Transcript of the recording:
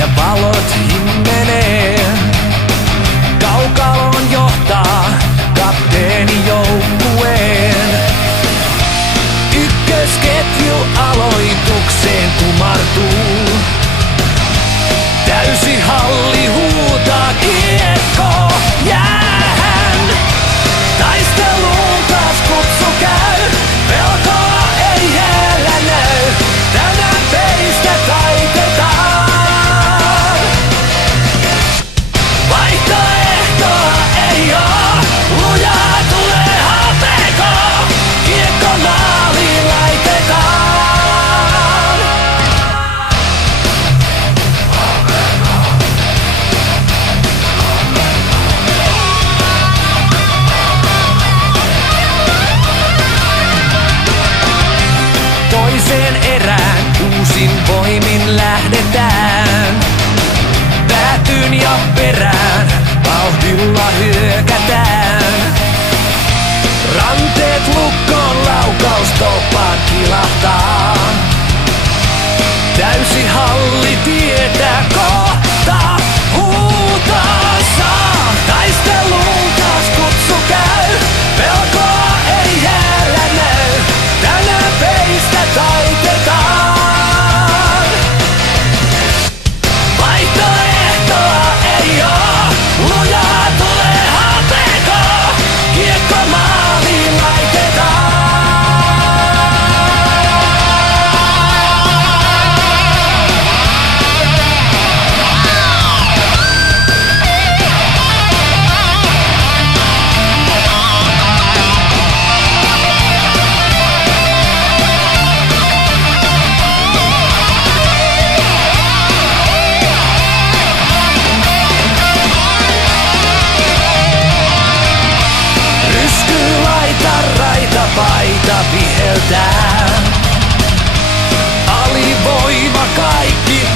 ja valot himmenee. Kaukaloon johtaa kapteeni joukkueen. Ykkösketju aloitukseen kumartuu. Täysi halli huutaa kiekko jäähän. Taisteluun taas kutsu käy. Pelkoa ei jäällä näy. Tänään peistä taitetaan. Vaihtoehtoa ei oo. Lujaa tulee HPK. Kiekko maaliin laitetaan. Toiseen erään uusin voimin lähdetään. Päätyyn ja perään vauhdilla hyökätään. Ranteet lukkoon laukaustoppaan kilahtaa. Täysi halli tietää kohta huutaa saa. Taisteluun taas kutsu käy. Pelkoa ei jäällä näy. Tänään peistä taitetaan. Vaihtoehtoa ei oo. Lujaa tulee HPK. Kiekko maaliin laitetaan. Paita viheltää. Alivoima kaikki